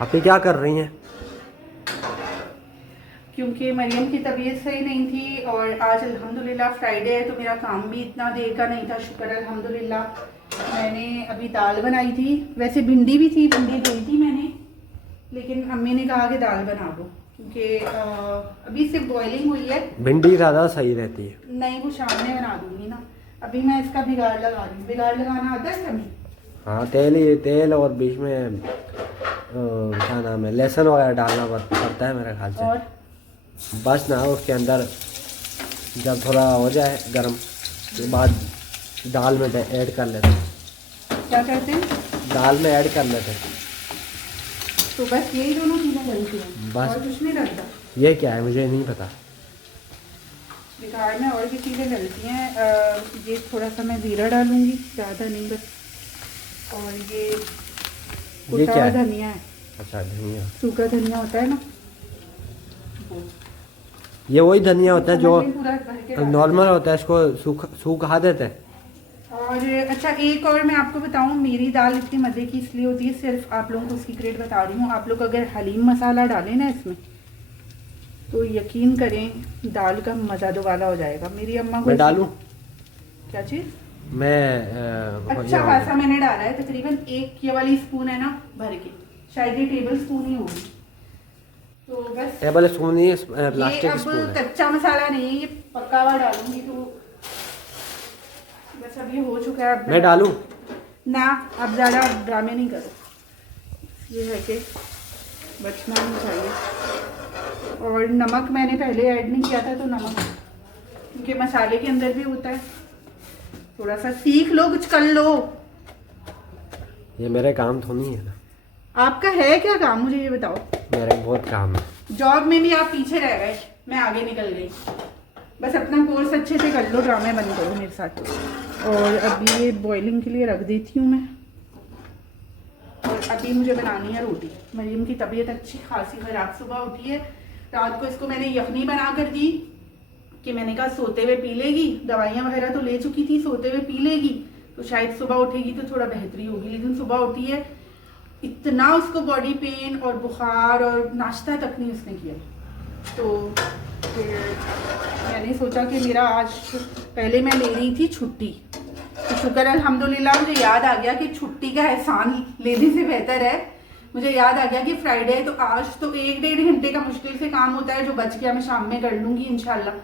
आप ये क्या कर रही हैं? क्योंकि मरियम की तबीयत सही नहीं थी और आज अल्हम्दुलिल्लाह फ्राइडे है, तो मेरा काम भी इतना देर का नहीं था, शुक्र अल्हम्दुलिल्लाह। मैंने अभी दाल बनाई थी, वैसे भिंडी भी थी, भिंडी धोई थी मैंने, लेकिन अम्मी ने कहा कि दाल बना दो क्योंकि अभी सिर्फ बॉइलिंग हुई है। भिंडी ज़्यादा सही रहती है। नहीं, वो शाम में बना दूंगी ना, अभी मैं इसका बिगाड़ लगा रही हूँ। बिगाड़ लगाना आता है हमें? हाँ, तेल और बीच में क्या नाम है, लहसुन वगैरह डालना पड़ता है मेरे ख्याल से। और बस ना उसके अंदर जब थोड़ा हो जाए गर्म के बाद दाल में ऐड कर लेते हैं। क्या कहते हैं? दाल में ऐड कर लेते हैं। तो बस यही दोनों चीज़ें डलती हैं, बस। और कुछ नहीं डलता ये क्या है मुझे नहीं पता। बिगाड़ में और भी चीज़ें डलती हैं। ये थोड़ा सा मैं ज़ीरा डालूंगी, ज़्यादा नहीं बस। और ये कुटा क्या हुआ है? धनिया है, अच्छा, धनिया। सूखा धनिया होता है ना वो। ये वही धनिया होता है जो पूरा भर के डाल नॉर्मल होता है, इसको सूखा देते हैं। और अच्छा, एक और मैं आपको बताऊं, मेरी दाल इतनी मज़े की इसलिए होती है, सिर्फ आप लोगों को सीक्रेट बता रही हूँ। आप लोग अगर हलीम मसाला डालें ना इसमें, तो यकीन करें दाल का मज़ा दोबारा हो जाएगा। मेरी अम्मा को मैं डालूं? क्या चीज़? मैं अच्छा खासा मैंने डाला है, तकरीबन एक ये वाली स्पून है ना भर के, शायद ये टेबल स्पून ही होगी। तो बस टेबल स्पून ही, ये प्लास्टिक अब स्पून है। कच्चा मसाला नहीं है, ये पक्का हुआ डालूंगी। तो बस अब ये हो चुका है। अब मैं डालूं? ना, अब ज़्यादा ड्रामे नहीं करो, ये है कि बचना नहीं चाहिए। और नमक मैंने पहले ऐड नहीं किया था, तो नमक क्योंकि मसाले के अंदर भी होता है। थोड़ा सा सीख लो, कुछ कर लो। ये मेरे काम तो नहीं है ना। आपका है क्या काम, मुझे ये बताओ। मेरे बहुत काम है। जॉब में भी आप पीछे रह गए, मैं आगे निकल गई। बस अपना कोर्स अच्छे से कर लो, ड्रामे बंद करो मेरे साथ। और अभी ये बॉइलिंग के लिए रख देती हूँ मैं। और अभी मुझे बनानी है रोटी। मरियम की तबीयत अच्छी खासी खराब, सुबह उठी है, रात को इसको मैंने यखनी बना कर दी कि मैंने कहा सोते हुए पी लेगी, दवाइयाँ वगैरह तो ले चुकी थी, सोते हुए पी लेगी तो शायद सुबह उठेगी तो थोड़ा बेहतरी होगी। लेकिन सुबह उठी है, इतना उसको बॉडी पेन और बुखार, और नाश्ता तक नहीं उसने किया। तो फिर मैंने सोचा कि मेरा आज, पहले मैं ले रही थी छुट्टी, तो शुक्र अल्हम्दुलिल्लाह मुझे याद आ गया कि छुट्टी का एहसान लेने से बेहतर है। मुझे याद आ गया कि फ्राइडे है, तो आज तो 1-1.5 घंटे का मुश्किल से काम होता है, जो बच गया मैं शाम में कर लूँगी इंशाल्लाह।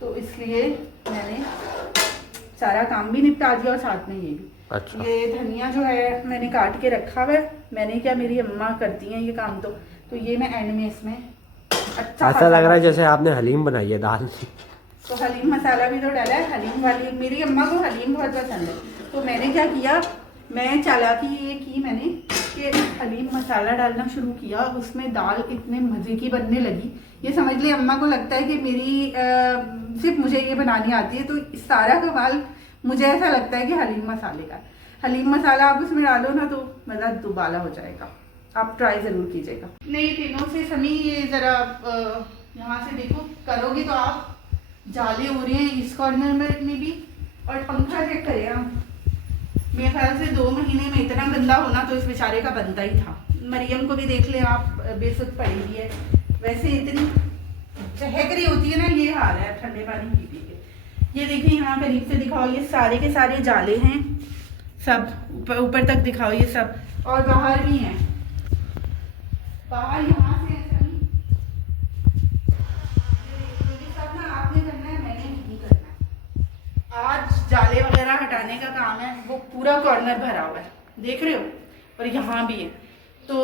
तो इसलिए मैंने सारा काम भी निपटा दिया और साथ में ये भी। अच्छा। ये धनिया जो है मैंने काट के रखा हुआ है, मैंने क्या, मेरी अम्मा करती हैं ये काम। तो ये मैं एंड में इसमें अच्छा ऐसा लग रहा है जैसे आपने हलीम बनाई है दाल। तो हलीम मसाला भी तो डाला है। हलीम वाली, मेरी अम्मा को हलीम बहुत पसंद है, तो मैंने क्या किया, मैं चालाकी ये की मैंने कि हलीम मसाला डालना शुरू किया, उसमें दाल इतने मज़े की बनने लगी। ये समझ ले अम्मा को लगता है कि मेरी सिर्फ मुझे ये बनानी आती है, तो इस सारा कमाल मुझे ऐसा लगता है कि हलीम मसाले का। हलीम मसाला आप उसमें डालो ना तो मज़ा दुबाला हो जाएगा, आप ट्राई ज़रूर कीजिएगा। नहीं, दिनों से समी ये ज़रा यहाँ से देखो, करोगे तो आप, जाले हो रहे हैं इस कॉर्नर में भी, और पंखा चेक करें आप। मेरे ख्याल से 2 महीने में इतना गंदा होना तो इस बेचारे का बनता ही था। मरियम को भी देख लें आप, बेसुध पड़ी हुई है, वैसे इतनी चहक रही होती है ना, ये हाल है ठंडे पानी पी पी के। ये देखिए यहाँ करीब से दिखाओ, ये सारे के सारे जाले हैं, सब ऊपर तक दिखाओ ये सब, और बाहर भी हैं, बाहर यहाँ से आज जाले वगैरह हटाने का काम है, वो पूरा कॉर्नर भरा हुआ है, देख रहे हो, और यहाँ भी है। तो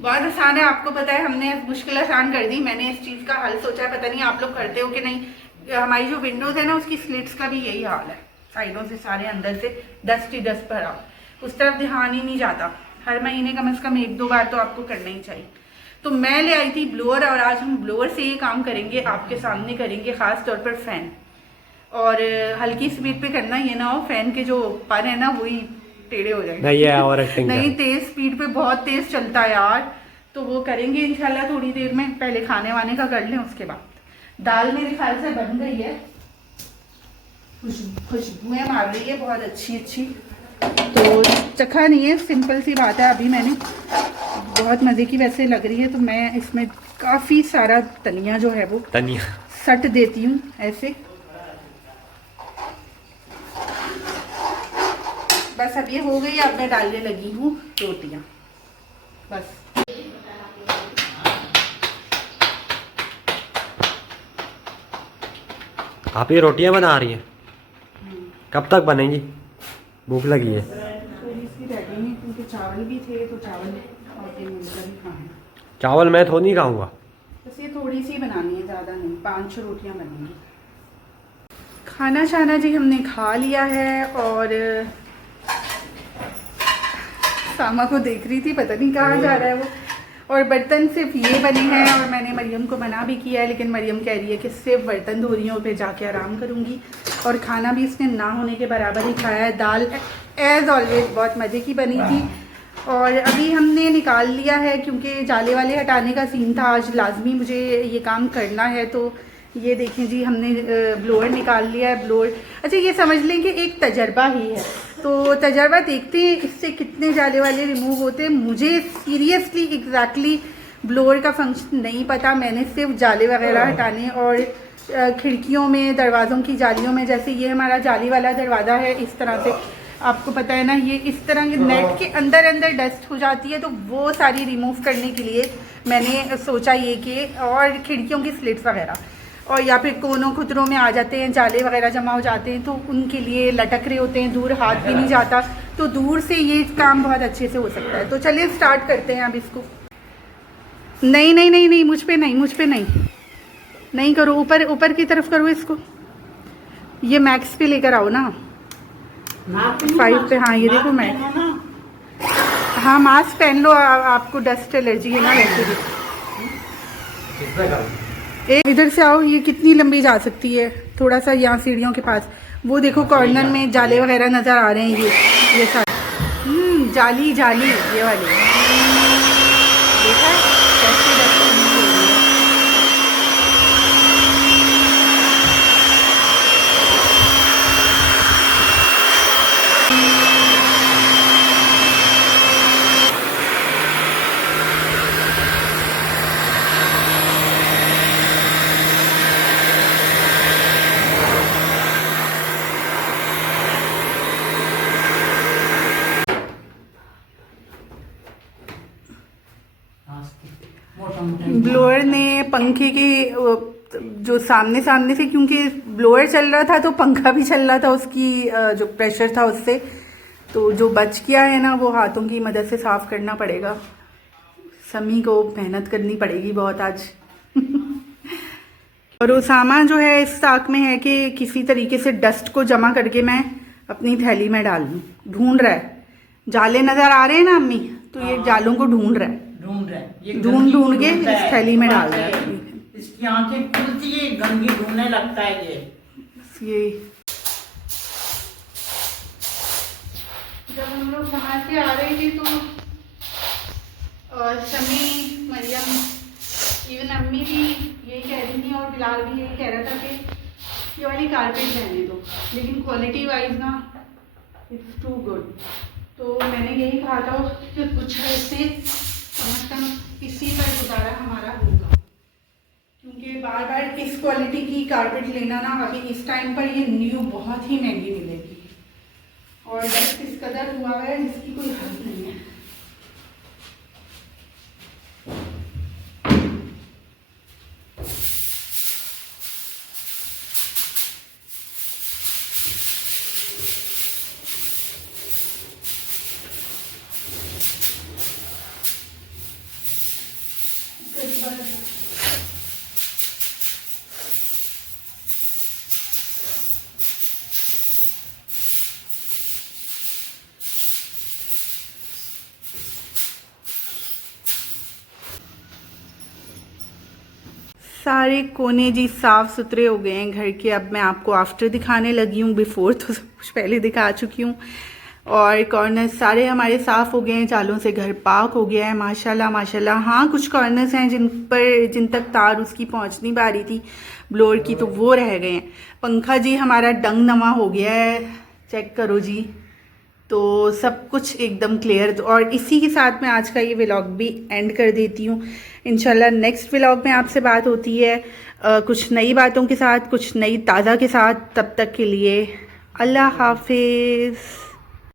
बहुत आसान है, आपको पता है हमने मुश्किल आसान कर दी। मैंने इस चीज़ का हल सोचा है, पता नहीं आप लोग करते हो कि नहीं। हमारी जो विंडोज़ है ना, उसकी स्लिट्स का भी यही हाल है, साइडों से सारे अंदर से डस्ट ही डस्ट भरा, उस तरफ ध्यान ही नहीं जाता। हर महीने कम से कम 1-2 बार तो आपको करना ही चाहिए। तो मैं ले आई थी ब्लोअर, और आज हम ब्लोअर से ये काम करेंगे, आपके सामने करेंगे, ख़ास तौर पर फ़ैन। और हल्की स्पीड पे करना, ये ना हो फैन के जो पर है ना वही टेढ़े हो जाएंगे। नहीं है और नहीं, तेज स्पीड पे बहुत तेज चलता है यार। तो वो करेंगे इंशाल्लाह थोड़ी देर में, पहले खाने वाने का कर लें, उसके बाद। दाल मेरे ख्याल से बन गई है, खुशबुएं मार रही है बहुत अच्छी अच्छी। तो चखा नहीं है, सिंपल सी बात है। अभी मैंने बहुत मज़े की वैसे लग रही है, तो मैं इसमें काफ़ी सारा धनिया जो है वो धनिया सट देती हूँ ऐसे। बस अब ये हो गई, अब मैं डालने लगी हूँ रोटियाँ बस। आप ये रोटियां बना रही हैं? कब तक बनेंगी? भूख लगी है। थोड़ी सी रेडी है क्योंकि चावल भी थे, तो चावल और ये मिलकर ही खाना। चावल मैं तो नहीं खाऊंगा। बस ये थोड़ी सी बनानी है, ज़्यादा नहीं, 5 रोटियां बनेंगी। खाना शाना जी हमने खा लिया है, और सामा को देख रही थी, पता नहीं कहाँ जा रहा है वो। और बर्तन सिर्फ ये बने हैं, और मैंने मरियम को मना भी किया है, लेकिन मरियम कह रही है कि सिर्फ बर्तन धो रही हूँ, फिर जाके आराम करूँगी। और खाना भी इसने ना होने के बराबर ही खाया है। दाल एज़ ऑलवेज बहुत मज़े की बनी थी, और अभी हमने निकाल लिया है क्योंकि जाले वाले हटाने का सीन था, आज लाजमी मुझे ये काम करना है। तो ये देखें जी, हमने ब्लोअर निकाल लिया है। ब्लोअर, अच्छा ये समझ लें कि एक तजर्बा ही है, तो तजर्बा देखते हैं इससे कितने जाले वाले रिमूव होते हैं। मुझे सीरियसली एग्जैक्टली ब्लोअर का फंक्शन नहीं पता, मैंने सिर्फ जाले वगैरह हटाने और खिड़कियों में, दरवाज़ों की जालियों में, जैसे ये हमारा जाली वाला दरवाज़ा है, इस तरह से आपको पता है ना, ये इस तरह के नेट के अंदर अंदर डस्ट हो जाती है, तो वो सारी रिमूव करने के लिए मैंने सोचा ये कि, और खिड़कियों की स्लिट्स वगैरह, और या फिर कोनों खुतरों में आ जाते हैं जाले वगैरह जमा हो जाते हैं, तो उनके लिए लटक रहे होते हैं, दूर हाथ भी नहीं जाता, तो दूर से ये काम बहुत अच्छे से हो सकता है। तो चलिए स्टार्ट करते हैं अब इसको। नहीं नहीं नहीं नहीं, मुझ पे नहीं, मुझ पे नहीं, नहीं करो, ऊपर ऊपर की तरफ करो इसको। ये मैक्स पे लेकर आओ ना, 5 पे। हाँ ये देखो मैक्स, हाँ मास्क पहन लो, आपको डस्ट एलर्जी है ना वैसे भी। इधर से आओ, ये कितनी लंबी जा सकती है, थोड़ा सा यहाँ सीढ़ियों के पास, वो देखो कॉर्नर में जाले वगैरह नज़र आ रहे हैं, ये सारे जाली जाली ये वाली, देखा कैसे डस्ट रिमूव हो रही है। ब्लोअर ने पंखे के जो सामने सामने से, क्योंकि ब्लोअर चल रहा था तो पंखा भी चल रहा था, उसकी जो प्रेशर था उससे, तो जो बच गया है ना वो हाथों की मदद से साफ करना पड़ेगा। समी को मेहनत करनी पड़ेगी बहुत आज। और उसामा जो है इस ताक में है कि किसी तरीके से डस्ट को जमा करके मैं अपनी थैली में डाल लूँ। ढूंढ रहा है, जाले नज़र आ रहे हैं ना अम्मी, तो ये जालों को ढूंढ रहा है, ढूंढ के इस थैली में डाल रहा है। इसकी आंखें खुलती है, गंदगी ढूंढने लगता है ये। जब हम लोग वहाँ से आ रहे थे तो शमी, मरियम, इवन अम्मी भी यही कह रही थी, और बिलाल भी यही कह रहा था कि ये वाली कारपेट रहने दो, लेकिन क्वालिटी वाइज ना इट्स टू गुड। तो मैंने यही कहा था कि कुछ ऐसे कम से कम इसी पर गुजारा हमारा होगा, क्योंकि बार बार इस क्वालिटी की कारपेट लेना ना, अभी इस टाइम पर ये न्यू बहुत ही महंगी मिलेगी, और डस्ट इस कदर हुआ है जिसकी कोई हद नहीं है। सारे कोने जी साफ सुथरे हो गए हैं घर के। अब मैं आपको आफ्टर दिखाने लगी हूँ, बिफोर तो सब कुछ पहले दिखा चुकी हूँ। और कॉर्नर्स सारे हमारे साफ़ हो गए हैं, जालों से घर पाक हो गया है माशाल्लाह माशाल्लाह। हाँ कुछ कॉर्नर्स हैं जिन तक तार उसकी पहुँच नहीं पा रही थी ब्लोअर की, तो वो रह गए हैं। पंखा जी हमारा डंग नमा हो गया है, चेक करो जी, तो सब कुछ एकदम क्लियर। और इसी के साथ मैं आज का ये व्लॉग भी एंड कर देती हूँ। इंशाल्लाह नेक्स्ट व्लॉग में आपसे बात होती है कुछ नई बातों के साथ, कुछ नई ताज़ा के साथ। तब तक के लिए अल्लाह हाफिज़।